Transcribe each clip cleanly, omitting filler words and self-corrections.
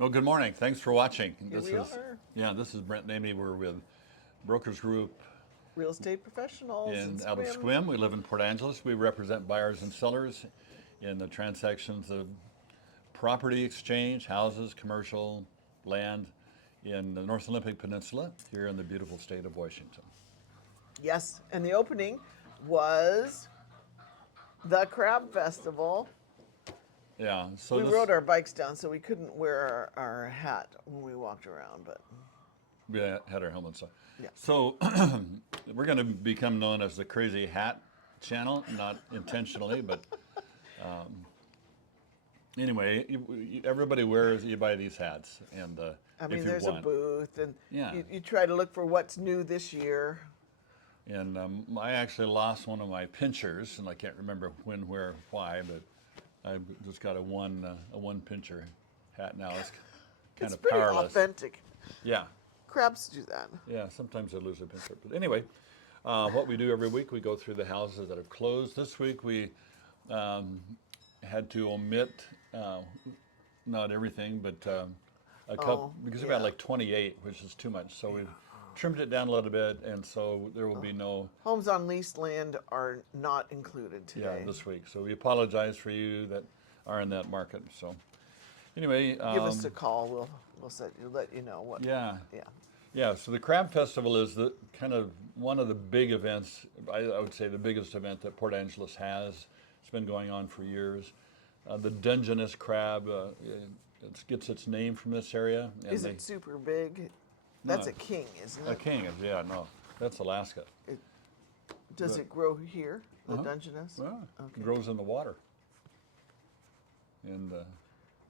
Well, good morning. Thanks for watching. Here we are, This is Brent and Amy. We're with Brokers Group real estate professionals in out of Sequim. Sequim. We live in Port Angeles. We represent buyers and sellers in the transactions of property exchange, houses, commercial, land in the North Olympic Peninsula here in the beautiful state of Washington. Yes, and the opening was the Crab Festival. Yeah, so We rode our bikes down, so we couldn't wear our hat when we walked around, but we had our helmets on. yeah. So we're going to become known as the Crazy Hat Channel, not intentionally, but anyway, everybody wears, you buy these hats, and I mean, if you there's want. a booth, and Yeah. you try to look for what's new this year. And I actually lost one of my pinchers, and I can't remember when, where, why, but I've just got a one pincher hat now. It's kind It's of pretty powerless. authentic. Yeah, Crabs do that. yeah. Sometimes I lose a pincher, but anyway, what we do every week, we go through the houses that have closed. This week we had to omit not everything, but a couple because we've got yeah. like 28, which is too much. So we trimmed it down a little bit, and so there will be no. Homes on leased land are not included today. This week. So we apologize for you that are in that market. So anyway, Give us a call. We'll let you know what. yeah, Yeah. yeah. So the Crab Festival is the kind of one of the big events. I would say the biggest event that Port Angeles has. It's been going on for years. The Dungeness Crab it gets its name from this area. And Is it super big? That's No. a king, isn't A it? king is no, that's Alaska. Does it grow here, the Uh-huh. Dungeness? Yeah, Okay. it grows in the water. And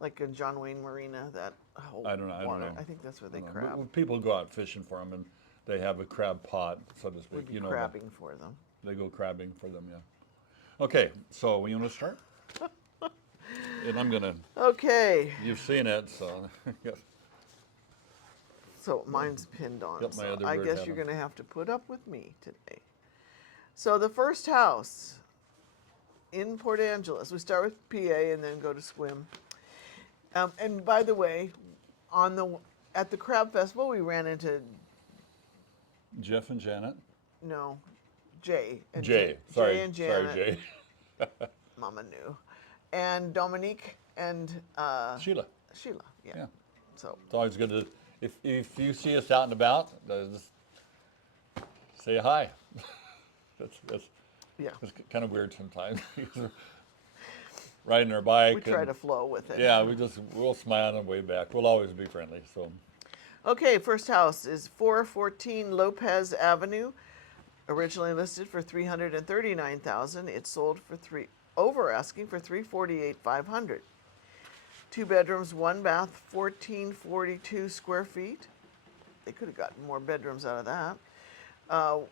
Like in John Wayne Marina, that whole I don't know. water. I think that's where they I don't know. crab. When people go out fishing for them, and they have a crab pot, so to speak. Would be You know, crabbing for them. they go crabbing for them. Yeah. Okay, so you want to start? And I'm gonna. Okay, You've seen it, so. Yes. so mine's pinned on. Got my So other I bird guess hat you're on. going to have to put up with me today. So the first house in Port Angeles, we start with PA and then go to Sequim. And by the way, at the Crab Festival, we ran into Jeff and Janet. no, Jay. And Jay. Sorry. Jay and Janet. Sorry, Jay. Mama knew. And Dominique and Sheila. Sheila. Yeah. Yeah. So It's always good to. If you see us out and about, just say hi. that's yeah, it's kind of weird sometimes. Riding our bike. we try and- to flow with it. Yeah, we'll smile on the way back. We'll always be friendly. So Okay, first house is 414 Lopez Avenue. Originally listed for $339,000. It sold for asking for $348,500. 2 bedrooms, 1 bath, 1442 square feet. They could have gotten more bedrooms out of that. On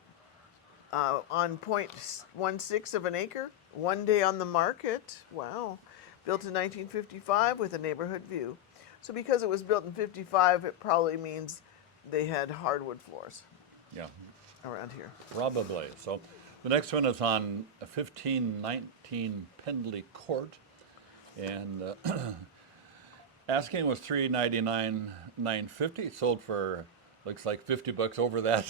0.16 of an acre, 1 day on the market. Wow. Built in 1955 with a neighborhood view. So because it was built in 55, it probably means they had hardwood floors yeah, around here. probably. So the next one is on 1519 Pendley Court, and asking was $399,950. Sold for looks like $50 over that.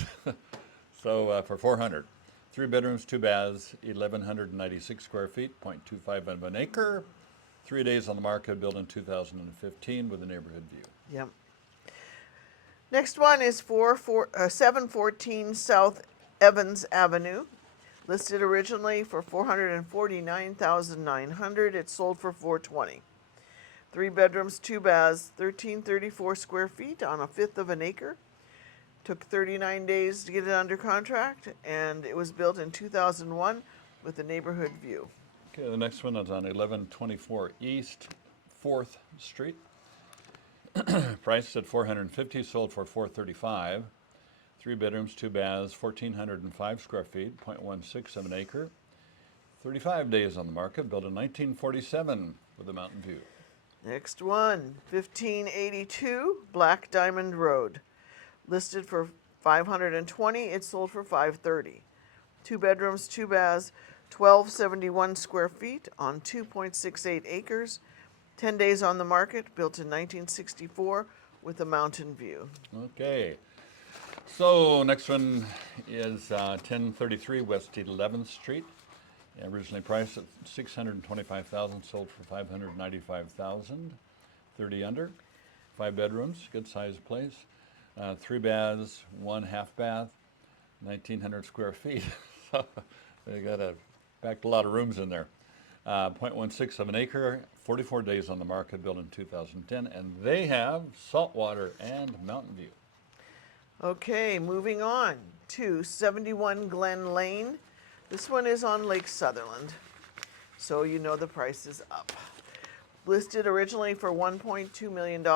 So for $400. 3 bedrooms, 2 baths, 1,196 square feet, 0.25 of an acre. 3 days on the market, built in 2015 with a neighborhood view. Yep. Next one is 714 South Evans Avenue. Listed originally for $449,900. It sold for $420,000. 3 bedrooms, 2 baths, 1,334 square feet on 1/5 of an acre. Took 39 days to get it under contract, and it was built in 2001 with a neighborhood view. Okay, the next one is on 1124 East 4th Street. Priced at $450, sold for $435. 3 bedrooms, 2 baths, 1,405 square feet, 0.16 of an acre. 35 days on the market, built in 1947 with a mountain view. Next one, 1582 Black Diamond Road. Listed for $520, it sold for $530. 2 bedrooms, 2 baths, 1,271 square feet on 2.68 acres. 10 days on the market, built in 1964 with a mountain view. Okay. So next one is 1033 West 11th Street. Originally priced at $625,000, sold for $595,000. 30 under, 5 bedrooms, good sized place. 3 baths, 1 half bath, 1,900 square feet. So they got packed a lot of rooms in there. 0.16 of an acre, 44 days on the market, built in 2010, and they have saltwater and mountain view. Okay, moving on to 71 Glen Lane. This one is on Lake Sutherland, so you know the price is up. Listed originally for $1.2 million,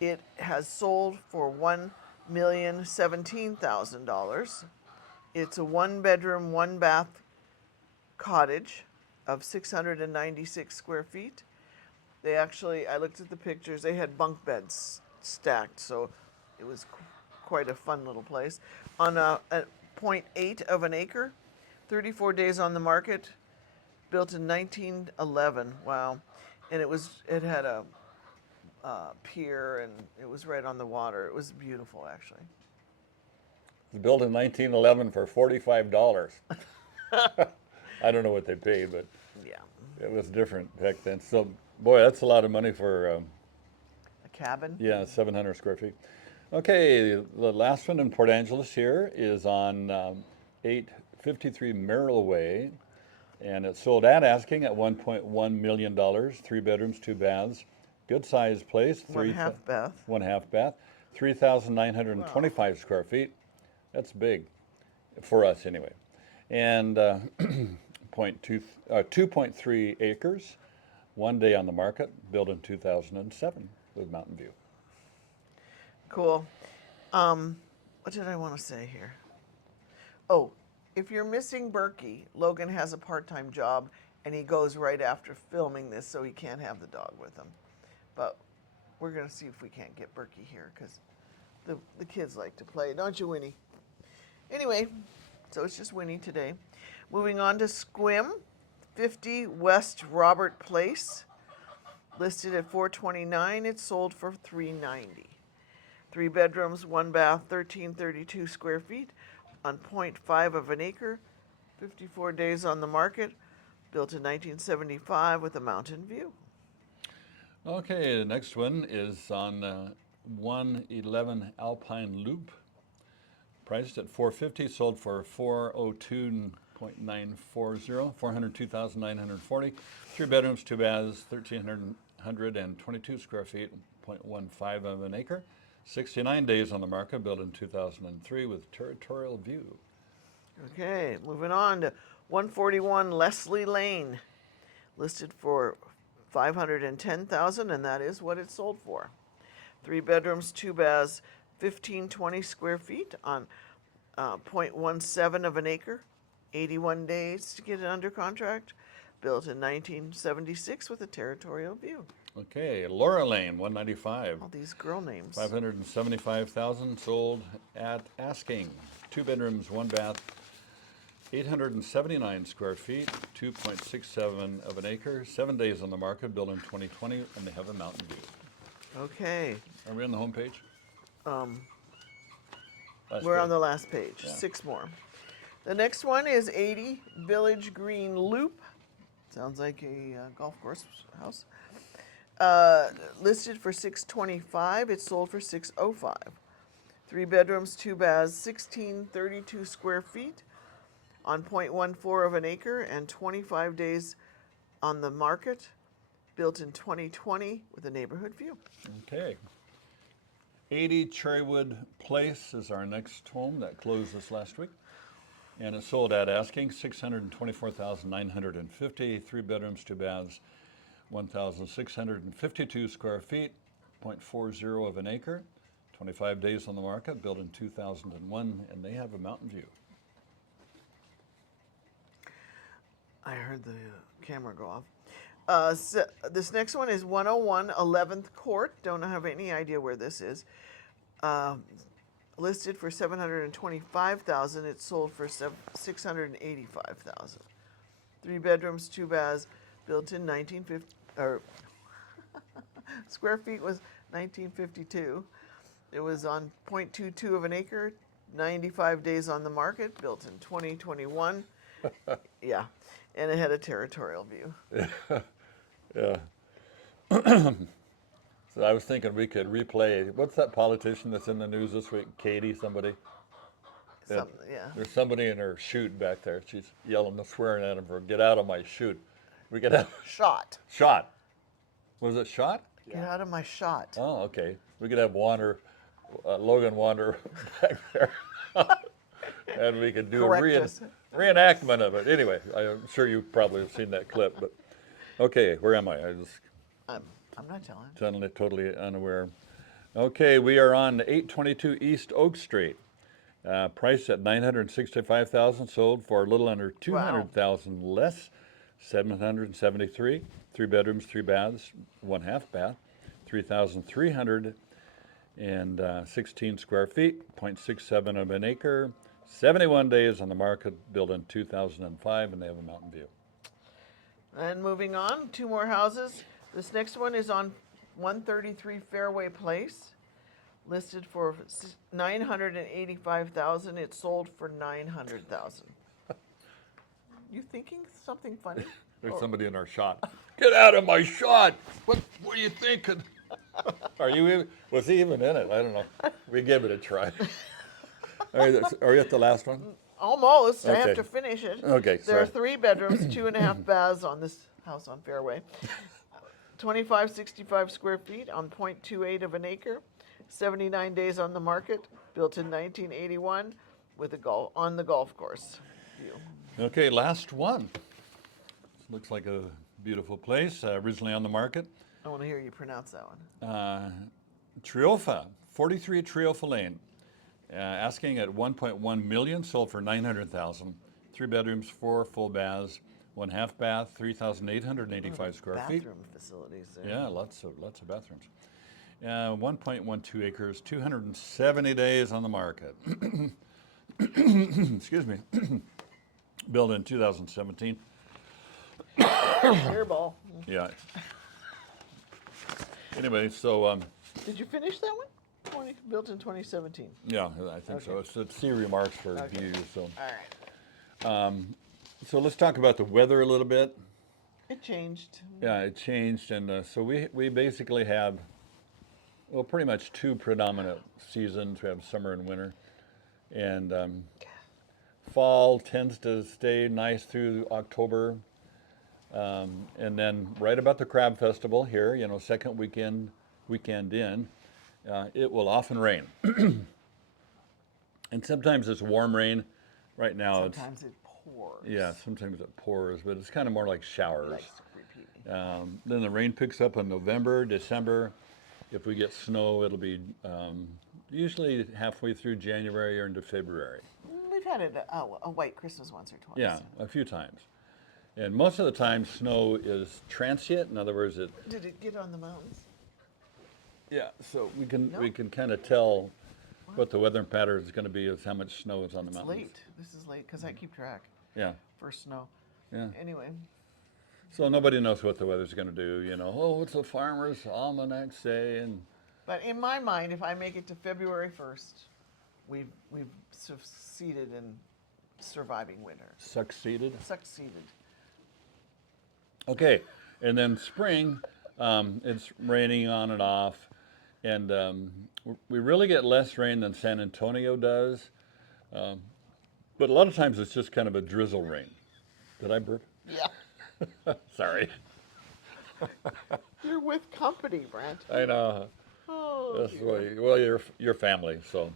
it has sold for $1,017,000. It's a 1-bedroom, 1-bath cottage of 696 square feet. They actually, I looked at the pictures, they had bunk beds stacked, so it was quite a fun little place. On a 0.8 of an acre, 34 days on the market, built in 1911. Wow. And it had a pier, and it was right on the water. It was beautiful, actually. It was built in 1911 for $45. I don't know what they paid, but Yeah. it was different back then. So, boy, that's a lot of money for, A cabin. yeah, 700 square feet. Okay, the last one in Port Angeles here is on 853 Merrill Way, and it's sold at asking at $1.1 million, 3 bedrooms, 2 baths, good sized place. 1 half bath. 1 half bath, 3,925 square feet. That's big for us anyway. And 2.3 acres, 1 day on the market, built in 2007 with mountain view. Cool. What did I want to say here? Oh, if you're missing Berkey, Logan has a part-time job, and he goes right after filming this, so he can't have the dog with him. But we're going to see if we can't get Berkey here, because the kids like to play. Don't you, Winnie? Anyway, so it's just Winnie today. Moving on to Sequim, 50 West Robert Place. Listed at $429. It's sold for $390. 3 bedrooms, 1 bath, 1,332 square feet on 0.5 of an acre, 54 days on the market, built in 1975 with a mountain view. Okay, the next one is on 111 Alpine Loop, priced at $450, sold for $402.940, $402,940. 3 bedrooms, 2 baths, 1,322 square feet, 0.15 of an acre. 69 days on the market, built in 2003 with territorial view. Okay, moving on to 141 Leslie Lane, listed for $510,000, and that is what it sold for. 3 bedrooms, 2 baths, 1,520 square feet on 0.17 of an acre. 81 days to get it under contract. Built in 1976 with a territorial view. Okay, Laura Lane, 195. All these girl names. 575,000, sold at asking. 2 bedrooms, 1 bath, 879 square feet, 2.67 of an acre, 7 days on the market, built in 2020, and they have a mountain view. Okay. Are we on the home page? We're on the last page. Yeah. 6 more. The next one is 80 Village Green Loop. Sounds like a golf course house. Listed for $625. It's sold for $605. 3 bedrooms, 2 baths, 1,632 square feet on 0.14 of an acre and 25 days on the market. Built in 2020 with a neighborhood view. Okay. 80 Cherrywood Place is our next home that closed this last week. And it sold at asking, $624,950, 3 bedrooms, 2 baths, 1,652 square feet, 0.40 of an acre, 25 days on the market, built in 2001, and they have a mountain view. I heard the camera go off. So this next one is 101 11th Court. Don't have any idea where this is. Listed for $725,000. It's sold for $685,000. 3 bedrooms, 2 baths, built in 1950 or square feet was 1952. It was on 0.22 of an acre, 95 days on the market, built in 2021. Yeah, and it had a territorial view. Yeah. So I was thinking we could replay, what's that politician that's in the news this week? Katie, somebody? Yeah. There's somebody in her chute back there. She's yelling and swearing at him for, get out of my chute. We could have, Shot. shot. Was it shot? Get out of my shot. Oh, okay. We could have Logan wander back there. And we could do Correct a us. reenactment of it. Anyway, I'm sure you probably have seen that clip, but okay, where am I? I'm not telling. Totally unaware. Okay, we are on 822 East Oak Street. Priced at $965,000, sold for a little under $200,000 less, 773. 3 bedrooms, 3 baths, 1/2 bath, 3,316 square feet, 0.67 of an acre, 71 days on the market, built in 2005, and they have a mountain view. And moving on, 2 more houses. This next one is on 133 Fairway Place, listed for $985,000. It sold for $900,000. You thinking something funny? There's somebody in our shot. Get out of my shot! What are you thinking? Was he even in it? I don't know. We give it a try. Are you at the last one? Almost. I have Okay. to finish it. Okay, There are sorry. 3 bedrooms, 2.5 baths on this house on Fairway. 2565 square feet on 0.28 of an acre. 79 days on the market. Built in 1981 with on the golf course view. Okay, last one. Looks like a beautiful place, originally on the market. I want to hear you pronounce that one. Triofa, 43 Triofa Lane. Asking at 1.1 million, sold for 900,000. 3 bedrooms, 4 full baths, 1/2 bath, 3,885 square feet. Bathroom facilities there. Yeah, lots of bathrooms. 1.12 acres, 270 days on the market. Excuse me. Built in 2017. Airball. Yeah. Anyway, so Did you finish that one? Built in 2017. yeah, I think so. It's see remarks for views. So, All right. so let's talk about the weather a little bit. It changed. Yeah, it changed, and so we basically have, well, pretty much 2 predominant seasons. We have summer and winter, and fall tends to stay nice through October, and then right about the Crab Festival here, second weekend in, it will often rain, and sometimes it's warm rain. Right now, Sometimes it pours. sometimes it pours, but it's kind of more like showers. Like repeating. Then the rain picks up in November, December. If we get snow, it'll be usually halfway through January or into February. We've had a white Christmas once or twice. Yeah, a few times. And most of the time, snow is transient. In other words, Did it get on the mountains? so we can No. we can kind of tell what the weather pattern is going to be is how much snow is on the It's mountains. late. This is late because I keep track Yeah, for snow. yeah. Anyway, So nobody knows what the weather's going to do. Oh, what's the farmer's almanac say? And but in my mind, if I make it to February 1st, we've succeeded in surviving winter. succeeded. Succeeded. Okay, and then spring, it's raining on and off, and we really get less rain than San Antonio does, but a lot of times it's just kind of a drizzle rain. Did I burp? Yeah. Sorry. You're with company, Brent. I know. Oh, That's dear. well, your family. So,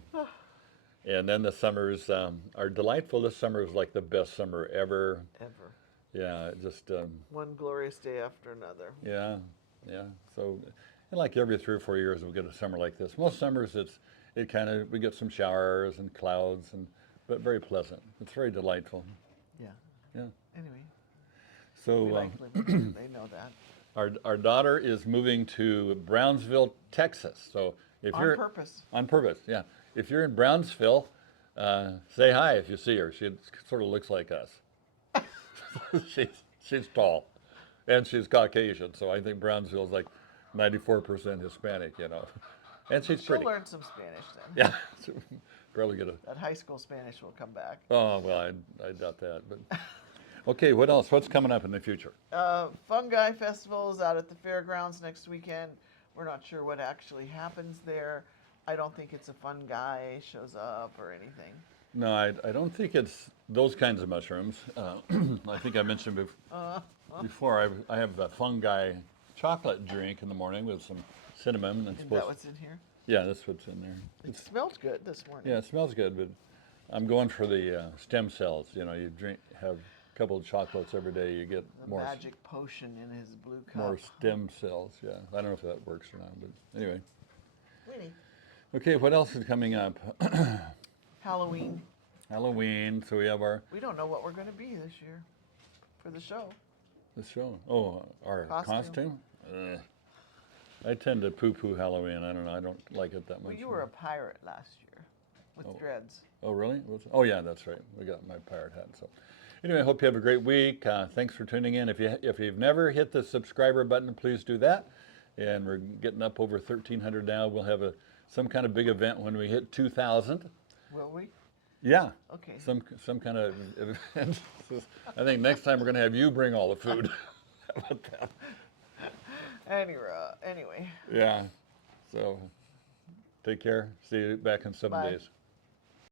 and then the summers are delightful. This summer was like the best summer ever. Ever. Yeah, it just One glorious day after another. yeah. So, and like every 3 or 4 years, we'll get a summer like this. Most summers, we get some showers and clouds, but very pleasant. It's very delightful. Yeah. Yeah. Anyway, So we like living here. They know that. our daughter is moving to Brownsville, Texas. So if On you're purpose. on purpose, yeah. If you're in Brownsville, say hi if you see her. She sort of looks like us. she's tall, and she's Caucasian. So I think Brownsville's like 94% Hispanic, you know. And she's She'll pretty. learn some Spanish then. Yeah, so probably get a. That high school Spanish will come back. Oh well, I doubt that. But okay, what else? What's coming up in the future? Fungi Festival is out at the fairgrounds next weekend. We're not sure what actually happens there. I don't think it's a fun guy shows up or anything. No, I don't think it's those kinds of mushrooms. I think I mentioned before. I have a fungi chocolate drink in the morning with some cinnamon and Is that what's in here? Yeah, that's what's in there. It smelled good this morning. Yeah, it smells good, but I'm going for the stem cells. You know, you have a couple of chocolates every day, you get The more magic potion in his blue cup. more stem cells. Yeah, I don't know if that works or not, but anyway. Winnie. Okay, what else is coming up? Halloween. Halloween. So we have We don't know what we're going to be this year for the show. the show. Oh, our Costume. costume. I tend to poo-poo Halloween. I don't know. I don't like it that much. Well, you were a pirate last year with dreads. Oh, really? Oh, yeah, that's right. We got my pirate hat. So, anyway, I hope you have a great week. Thanks for tuning in. If you've never hit the subscriber button, please do that. And we're getting up over 1,300 now. We'll have some kind of big event when we hit 2,000. Will we? Yeah. Okay. Some kind of event. I think next time we're going to have you bring all the food. How about that? Anyway. Yeah. So, take care. See you back in 7 Bye. days.